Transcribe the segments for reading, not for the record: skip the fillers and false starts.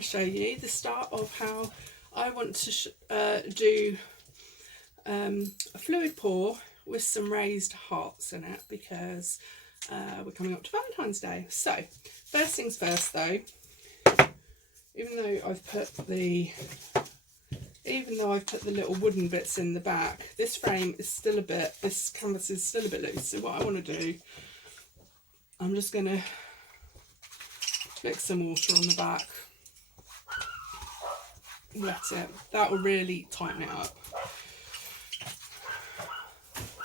to show you the start of how I want to do a fluid pour with some raised hearts in it, because we're coming up to Valentine's Day. So first things first though, even though I've put the little wooden bits in the back, this frame is still a bit, this canvas is still a bit loose. So what I want to do, I'm just going to mix some water on the back, wet it. That will really tighten it up.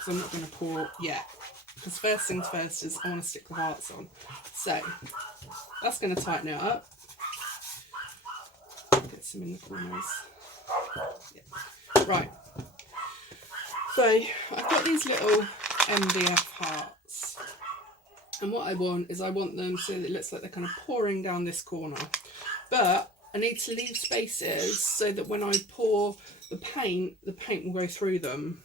So I'm not going to pour yet, because first things first is I want to stick the hearts on. So that's going to tighten it up. Get some in the corners. Yeah. Right. So I've got these little MDF hearts, and what I want is I want them so that it looks like they're kind of pouring down this corner, but I need to leave spaces so that when I pour the paint will go through them.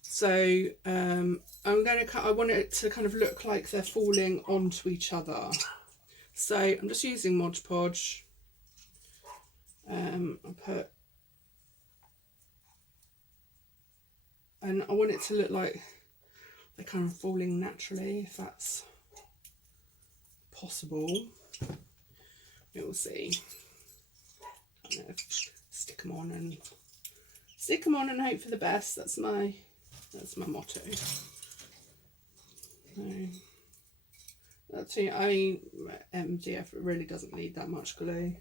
So I want it to kind of look like they're falling onto each other. So I'm just using Mod Podge. And I want it to look like they're kind of falling naturally, if that's possible. We'll see. Kind of stick them on and hope for the best. That's my motto. That's it. I mean, MDF really doesn't need that much glue.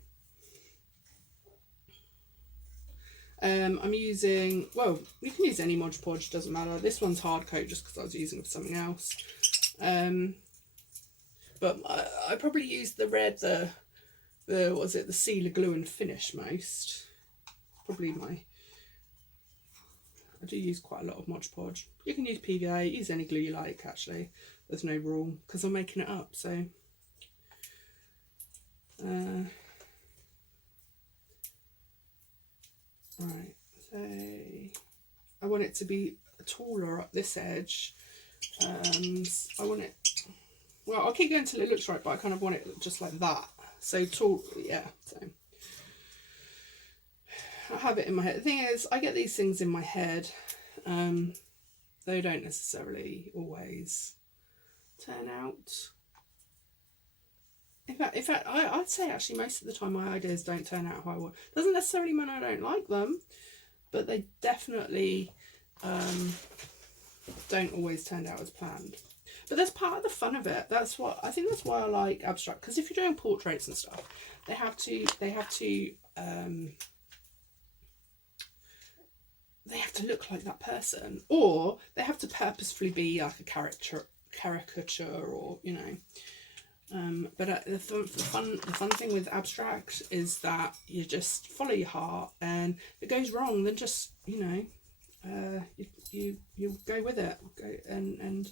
I'm using, well, you can use any Mod Podge, doesn't matter. This one's hard coat just because I was using it for something else. But I probably use the red, the Sealer Glue and Finish most. Probably I do use quite a lot of Mod Podge. You can use PVA, use any glue you like actually. There's no rule because I'm making it up, so. Right, so I want it to be taller up this edge. I want it, well, I'll keep going until it looks right, but I kind of want it just like that. So tall, yeah, so. I have it in my head. The thing is, I get these things in my head. They don't necessarily always turn out. In fact, I'd say actually most of the time my ideas don't turn out how I want. Doesn't necessarily mean I don't like them, but they definitely don't always turn out as planned. But that's part of the fun of it. I think that's why I like abstract, because if you're doing portraits and stuff, they have to look like that person, or they have to purposefully be like a caricature, or you know. But the fun thing with abstract is that you just follow your heart, and if it goes wrong, then just, you know, you go with it, and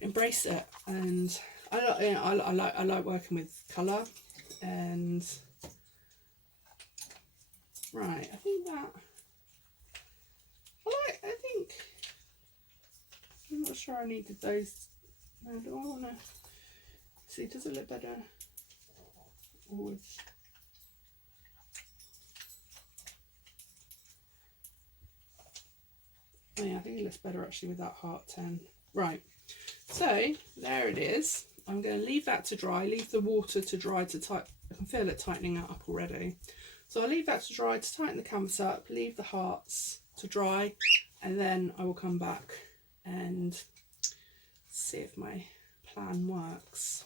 embrace it. And I like working with colour, and right, I think that I'm not sure I needed those. No, do I want to see? Does it look better? Oh yeah, I think it looks better actually with that heart 10. Right, so there it is. I'm going to leave that to dry, leave the water to dry to tighten. I can feel it tightening up already. So I'll leave that to dry to tighten the canvas up, leave the hearts to dry, and then I will come back and see if my plan works.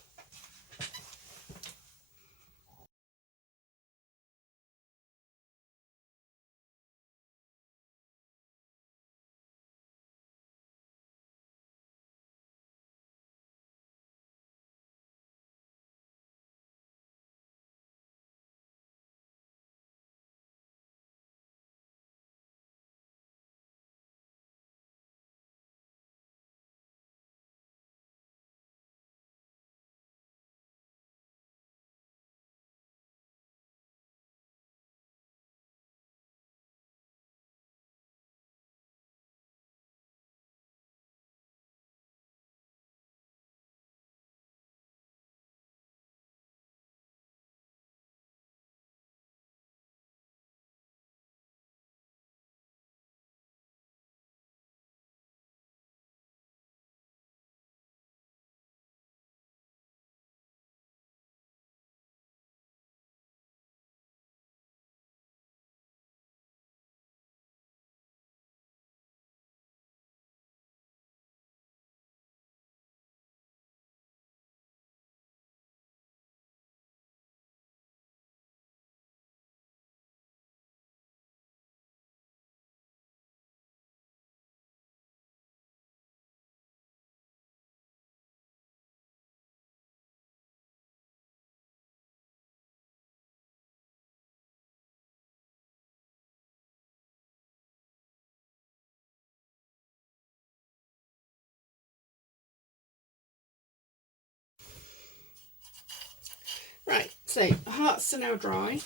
Right, so hearts are now dry.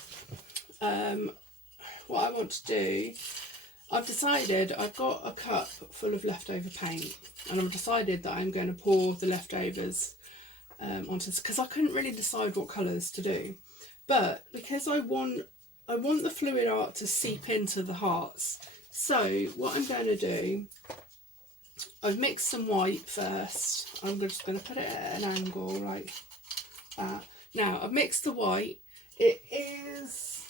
What I want to do, I've decided I've got a cup full of leftover paint, and I've decided that I'm going to pour the leftovers onto this, because I couldn't really decide what colours to do, but because I want the fluid art to seep into the hearts. So what I'm going to do, I've mixed some white first. I'm just going to put it at an angle like that. Now I've mixed the white. It is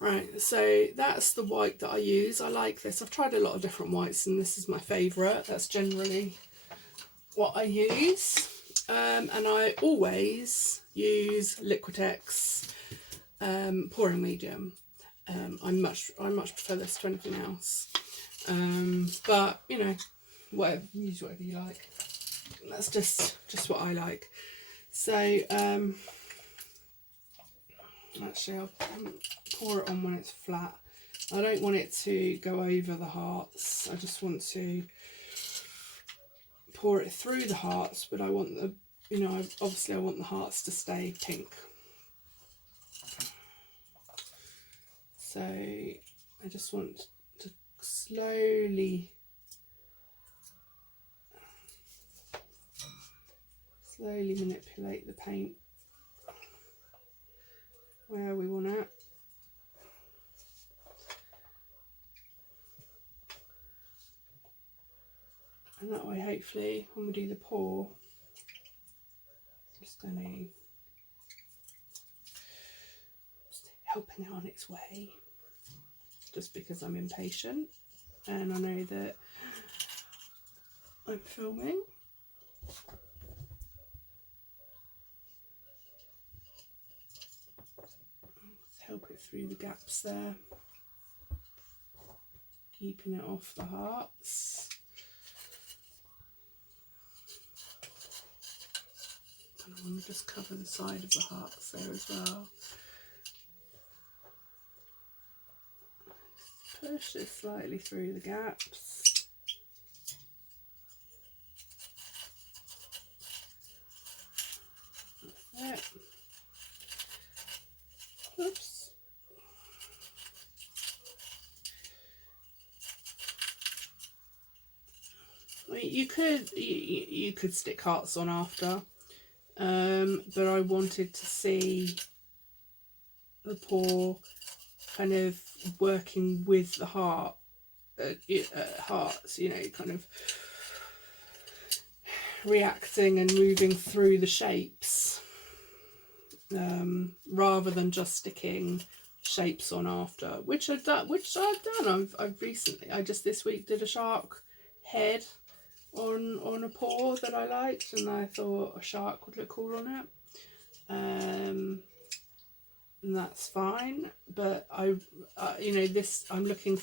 right, so that's the white that I use. I like this. I've tried a lot of different whites and this is my favourite. That's generally what I use. And I always use Liquitex pouring medium. I much prefer this to anything else. But you know, whatever, use whatever you like. That's just what I like. So actually I'll pour it on when it's flat. I don't want it to go over the hearts. I just want to pour it through the hearts, but I want the, you know, obviously I want the hearts to stay pink. So I just want to slowly manipulate the paint where we want it. And that way, hopefully, when we do the pour, just helping it on its way, just because I'm impatient and I know that I'm filming. Let's help it through the gaps there, keeping it off the hearts. And I want to just cover the side of the hearts there as well. Push it slightly through the gaps. That's it. Oops. I mean, you could stick hearts on after, but I wanted to see the pour kind of working with the hearts, you know, kind of reacting and moving through the shapes, rather than just sticking shapes on after, which I've done. I've recently, I just this week did a shark head on a pour that I liked, and I thought a shark would look cool on it. And that's fine, but you know, this, I'm looking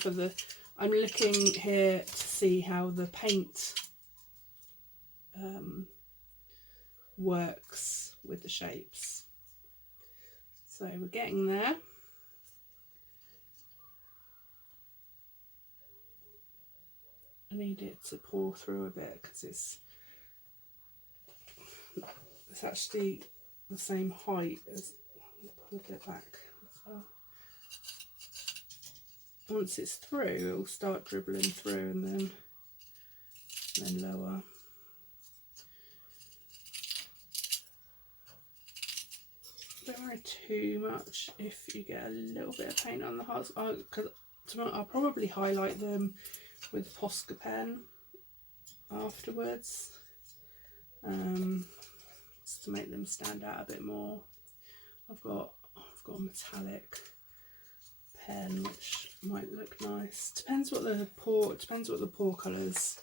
here to see how the paint works with the shapes. So we're getting there. I need it to pour through a bit because it's actually the same height as, pull a bit back as well. Once it's through, it will start dribbling through and then lower. Don't worry too much if you get a little bit of paint on the hearts, because I'll probably highlight them with Posca pen afterwards, just to make them stand out a bit more. I've got a metallic pen which might look nice. Depends what the pour colours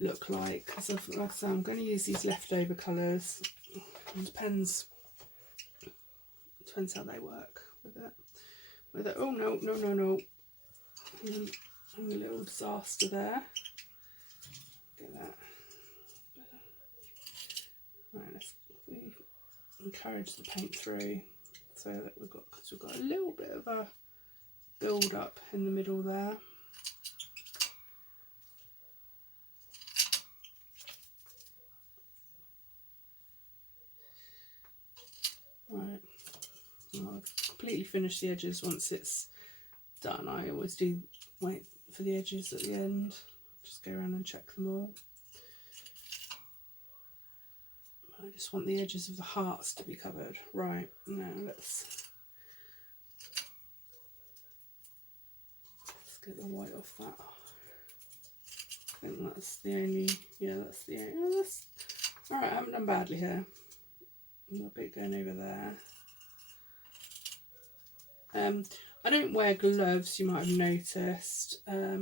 look like, because like I say, I'm going to use these leftover colours. It depends how they work with it. Oh no, I'm a little disaster there. Get that. Right, let's encourage the paint through so that we've got a little bit of a build up in the middle there. Right, I'll completely finish the edges once it's done. I always do wait for the edges at the end, just go around and check them all. I just want the edges of the hearts to be covered. Right, now let's get the white off that. I think that's the only, yeah, that's the only, oh, that's, alright, I haven't done badly here. A bit going over there. I don't wear gloves, you might have noticed. I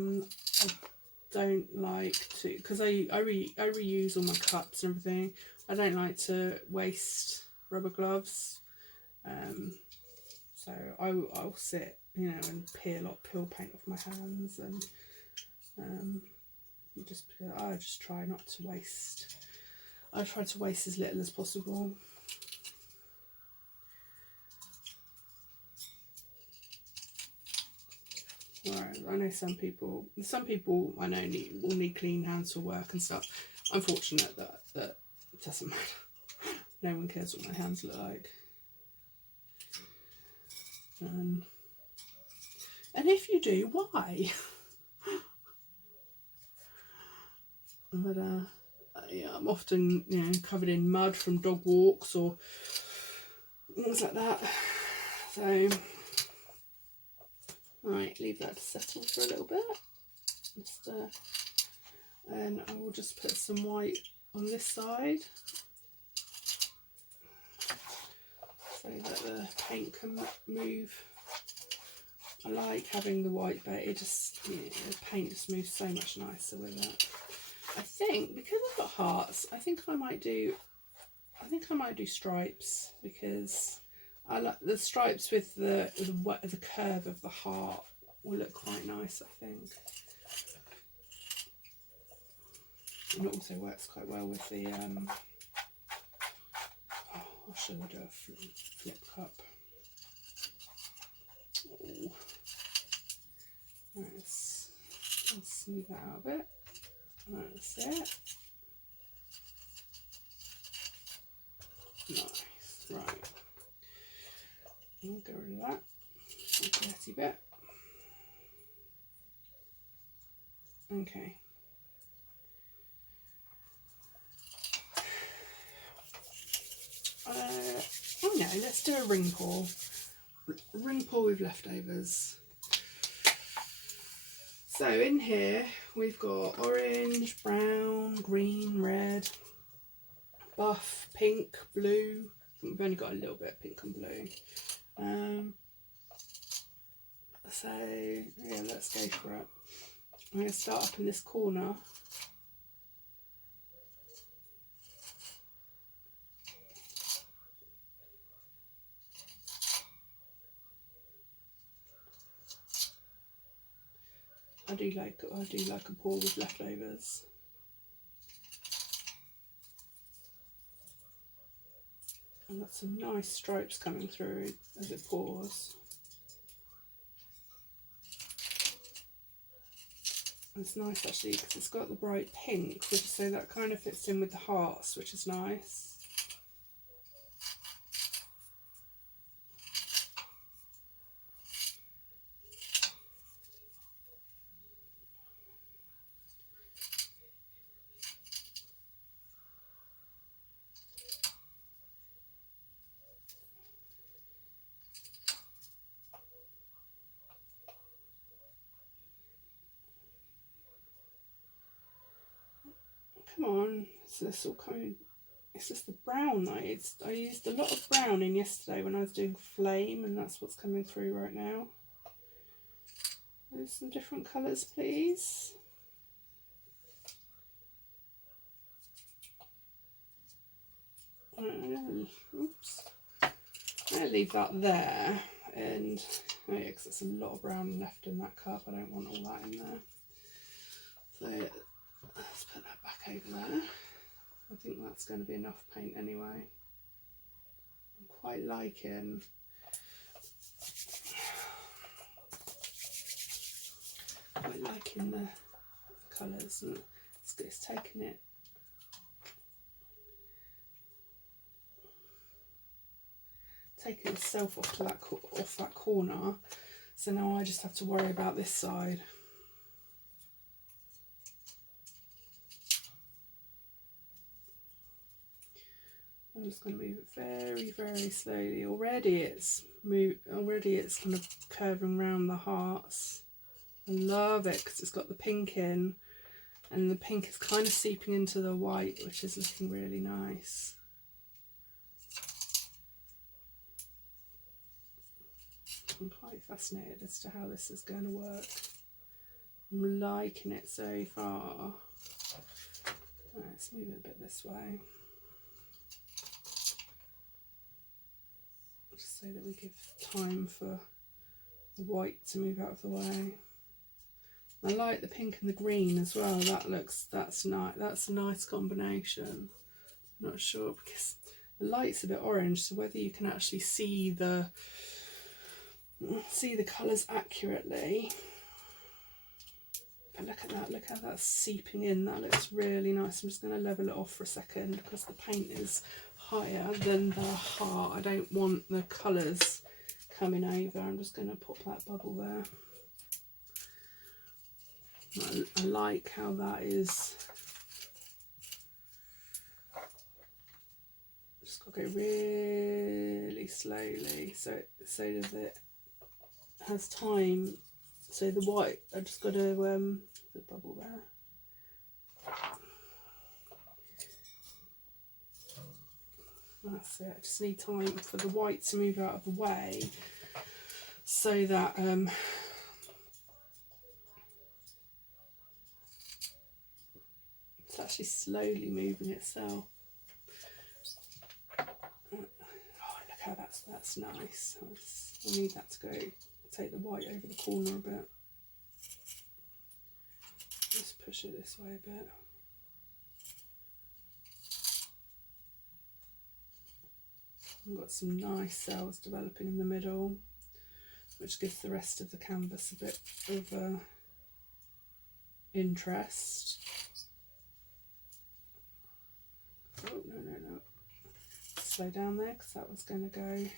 don't like to, because I reuse all my cups and everything. I don't like to waste rubber gloves. So I'll sit, you know, and peel paint off my hands, and I just try not to waste. I try to waste as little as possible. Right, I know some people I know will need clean hands for work and stuff. I'm fortunate that it doesn't matter. No one cares what my hands look like. And if you do, why? But yeah, I'm often, you know, covered in mud from dog walks or things like that. So, right, leave that to settle for a little bit. And I will just put some white on this side so that the paint can move. I like having the white, but it just, you know, the paint just moves so much nicer with it. I think because I've got hearts, I think I might do stripes, because I like the stripes with the curve of the heart will look quite nice, I think. And it also works quite well with the or should I do a flip cup? Oh. Right, let's smooth that out a bit. That's it. Nice. Right. I'll go rid of that dirty bit. Okay. Oh no, let's do a ring pour. Ring pour with leftovers. So in here we've got orange, brown, green, red, buff, pink, blue. We've only got a little bit of pink and blue. So yeah, let's go for it. I'm going to start up in this corner. I do like a pour with leftovers. And got some nice stripes coming through as it pours. And it's nice actually because it's got the bright pink, so that kind of fits in with the hearts, which is nice. Come on, is this all coming? It's just the brown. I used a lot of brown in yesterday when I was doing flame, and that's what's coming through right now. There's some different colours, please. Oops. I'm going to leave that there, and oh yeah, because there's a lot of brown left in that cup. I don't want all that in there. So let's put that back over there. I think that's going to be enough paint anyway. I'm quite liking the colours, and it's taking it. itself off to that corner. So now I just have to worry about this side. I'm just going to move it very, very slowly. Already it's kind of curving around the hearts. I love it because it's got the pink in, and the pink is kind of seeping into the white, which is looking really nice. I'm quite fascinated as to how this is going to work. I'm liking it so far. Right, let's move it a bit this way, just so that we give time for the white to move out of the way. I like the pink and the green as well. That's nice. That's a nice combination. I'm not sure because the light's a bit orange, so whether you can actually see the colours accurately. But look at that, look how that's seeping in. That looks really nice. I'm just going to level it off for a second because the paint is higher than the heart. I don't want the colours coming over. I'm just going to pop that bubble there. I like how that is. Just got to go really slowly so that it has time. So the white, I just got to the bubble there. That's it. I just need time for the white to move out of the way so that it's actually slowly moving itself. Oh, look how that's nice. I need that to go. Take the white over the corner a bit. Just push it this way a bit. We've got some nice cells developing in the middle, which gives the rest of the canvas a bit of interest. Oh, no. Slow down there because that was going to go.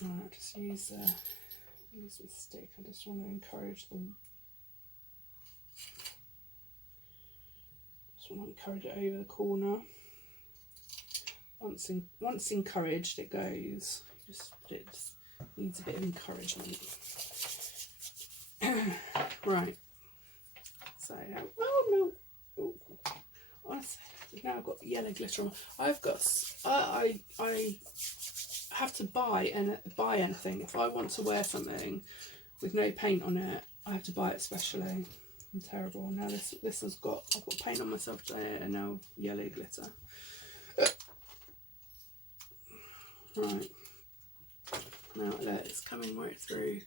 Alright, just use my stick. I just want to encourage them. Just want to encourage it over the corner. Once encouraged, it goes. It just needs a bit of encouragement. Right. So oh no! Oh, now I've got yellow glitter on. I have to buy anything. If I want to wear something with no paint on it, I have to buy it specially. I'm terrible. Now this has got, I've got paint on myself today and now yellow glitter. Right. Now look, it's coming right through.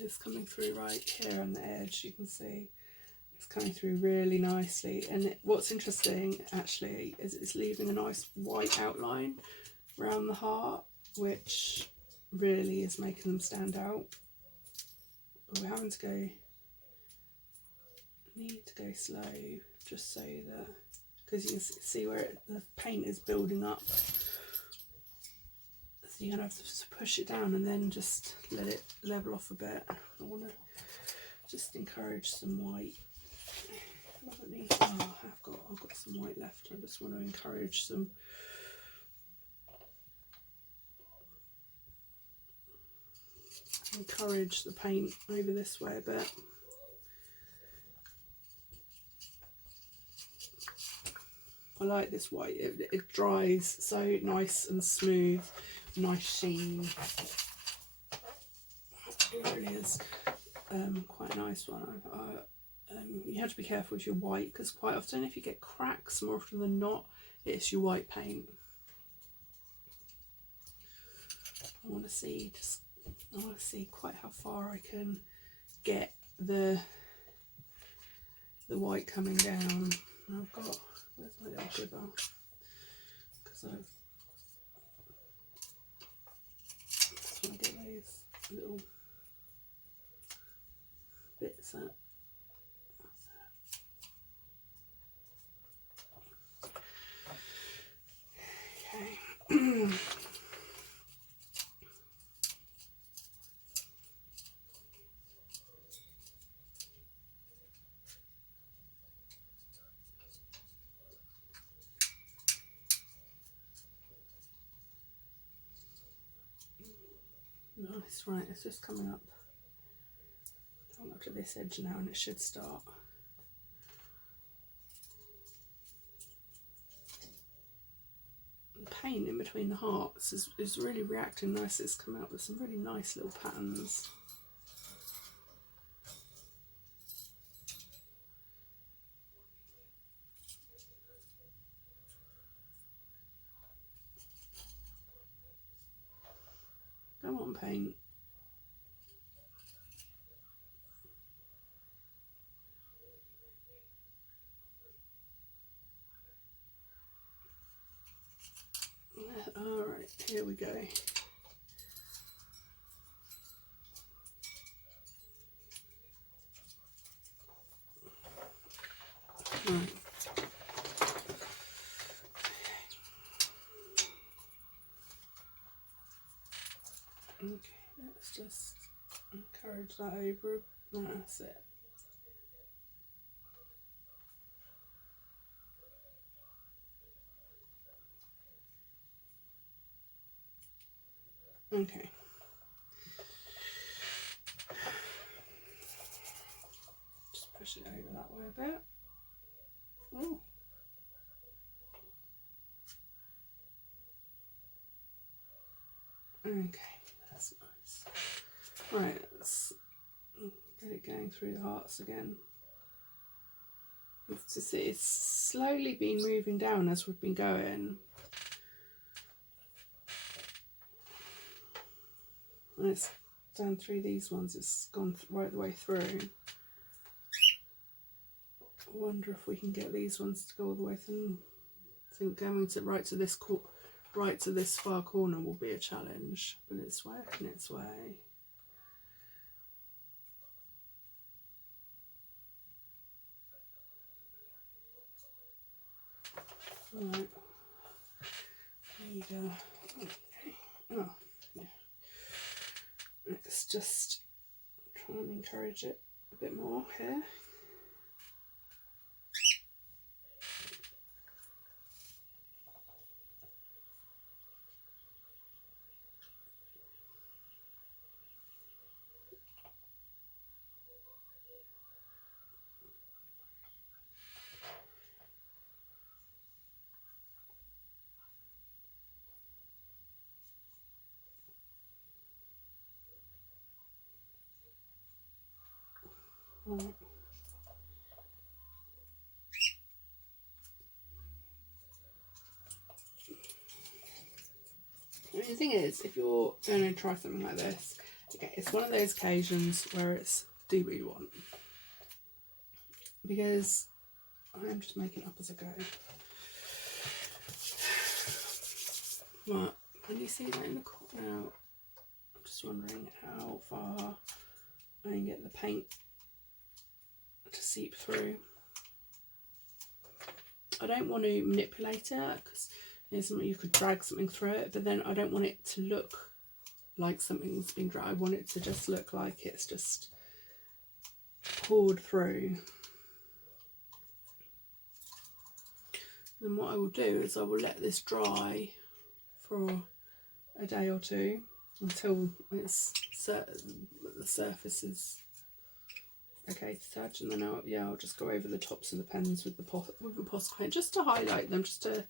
It's coming through right here on the edge, you can see. It's coming through really nicely, and what's interesting actually is it's leaving a nice white outline around the heart, which really is making them stand out. But we're having to go, need to go slow just so that, because you can see where the paint is building up. So you're going to have to push it down and then just let it level off a bit. I want to just encourage some white. I've got some white left. I just want to encourage the paint over this way a bit. I like this white. It dries so nice and smooth, nice sheen. It really is quite a nice one. You have to be careful with your white because quite often if you get cracks, more often than not, it's your white paint. I want to see quite how far I can get the white coming down. I've got, where's my little quiver? Because I just want to get those little bits out. Nice, right, it's just coming up. Coming up to this edge now and it should start. The paint in between the hearts is really reacting nice. It's come out with some really nice little patterns. Come on, paint. Alright, here we go. Right. Okay, let's just encourage that over. That's it. Okay. Just push it over that way a bit. Oh. Okay, that's nice. Right, let's get it going through the hearts again. You have to see it's slowly been moving down as we've been going. And it's down through these ones, it's gone right the way through. I wonder if we can get these ones to go all the way through. I think going to right to this far corner will be a challenge, but it's working its way. Right. There you go. Okay. Oh, yeah. Let's just try and encourage it a bit more here. Right. The thing is, if you're going to try something like this, okay, it's one of those occasions where it's do what you want. Because I'm just making it up as I go. Right, can you see that in the corner now? I'm just wondering how far I can get the paint to seep through. I don't want to manipulate it because you could drag something through it, but then I don't want it to look like something's been dragged. I want it to just look like it's just poured through. And what I will do is I will let this dry for a day or two until it's the surface is okay to touch, and then I'll just go over the tops of the pens with the Posca paint just to highlight them. I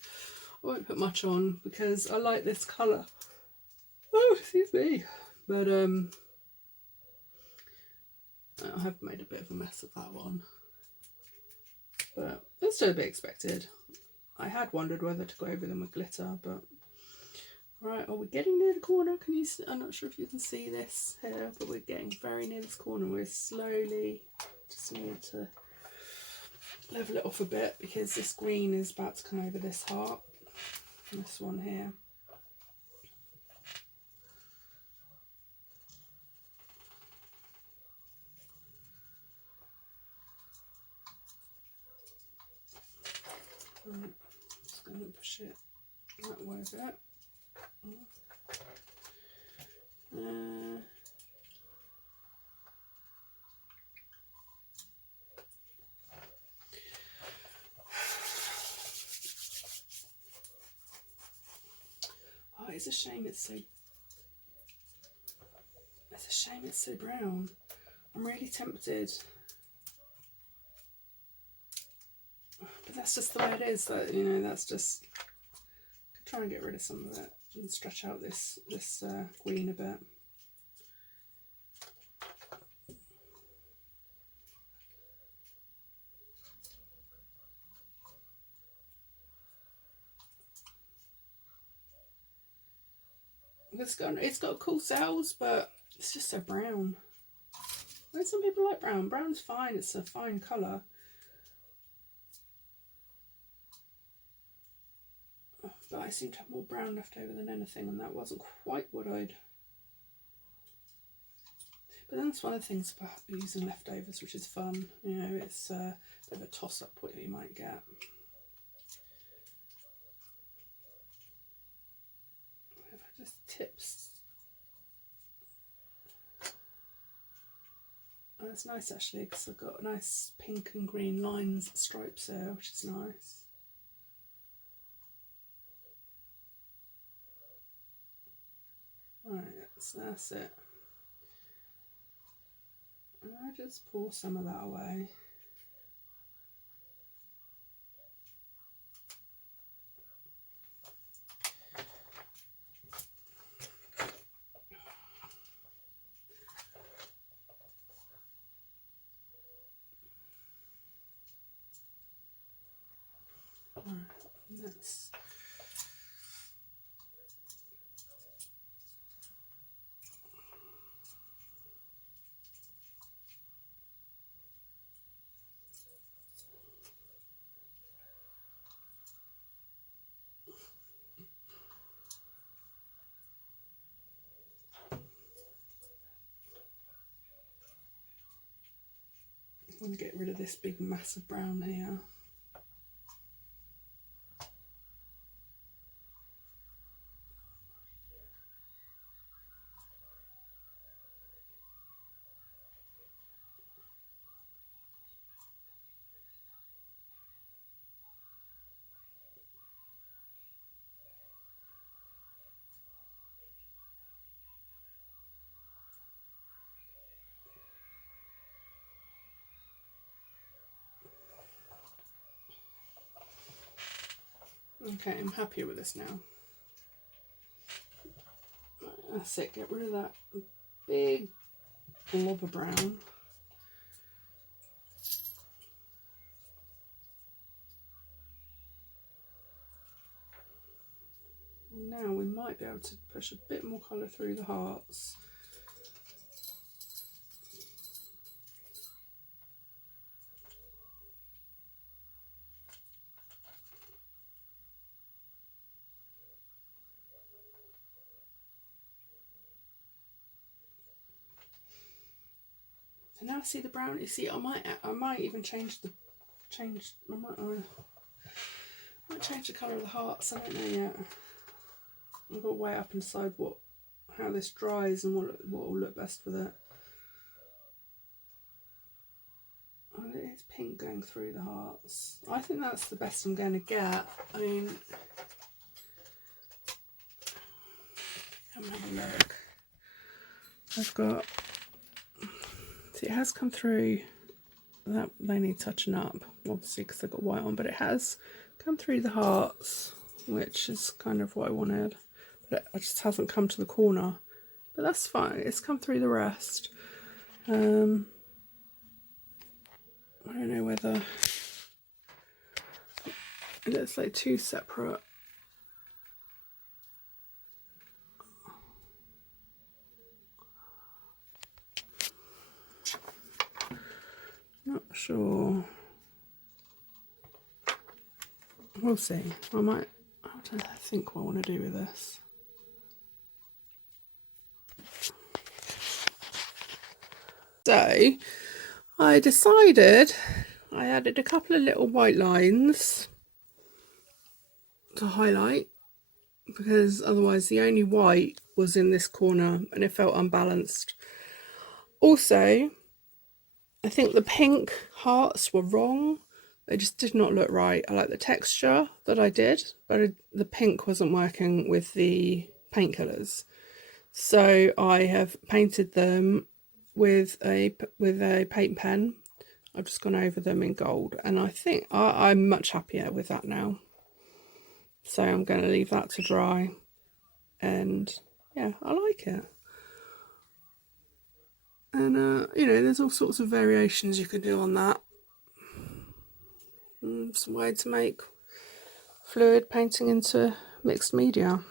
won't put much on because I like this colour. Oh, excuse me. But I have made a bit of a mess of that one, but that's still a bit expected. I had wondered whether to go over them with glitter, but right, are we getting near the corner? Can you see? I'm not sure if you can see this here, but we're getting very near this corner. We're slowly just need to level it off a bit because this green is about to come over this heart, this one here. Right, just going to push it that way a bit. Oh, it's a shame it's so It's a shame it's so brown. I'm really tempted. But that's just the way it is, that, you know, that's just, try and get rid of some of it and stretch out this green a bit. It's got cool cells, but it's just so brown. I mean, some people like brown. Brown's fine, it's a fine colour. But I seem to have more brown left over than anything, and that wasn't quite what I'd... But then that's one of the things about using leftovers, which is fun. You know, it's a bit of a toss-up what you might get. If I just tips... Oh, that's nice actually, because I've got nice pink and green lines, stripes there, which is nice. Right, that's it. And I just pour some of that away. Right, that's... I'm going to get rid of this big massive brown here. Okay, I'm happier with this now. That's it, get rid of that big blob of brown. Now we might be able to push a bit more colour through the hearts. So now I see the brown. You see, I might even change I might change the colour of the hearts. I don't know yet. I've got to weigh up and decide how this dries and what will look best with it. Oh, it is pink going through the hearts. I think that's the best I'm going to get. I mean, come have a look. I've got... See, it has come through. That they need touching up, obviously, because I've got white on, but it has come through the hearts, which is kind of what I wanted. But it just hasn't come to the corner. But that's fine. It's come through the rest. I don't know whether it looks like two separate. Not sure. We'll see. I don't think what I want to do with this. So I decided I added a couple of little white lines to highlight, because otherwise the only white was in this corner and it felt unbalanced. Also, I think the pink hearts were wrong. They just did not look right. I like the texture that I did, but the pink wasn't working with the painkillers. So I have painted them with a paint pen. I've just gone over them in gold, and I think I'm much happier with that now. So I'm going to leave that to dry, and yeah, I like it. And you know, there's all sorts of variations you can do on that. Some way to make fluid painting into mixed media.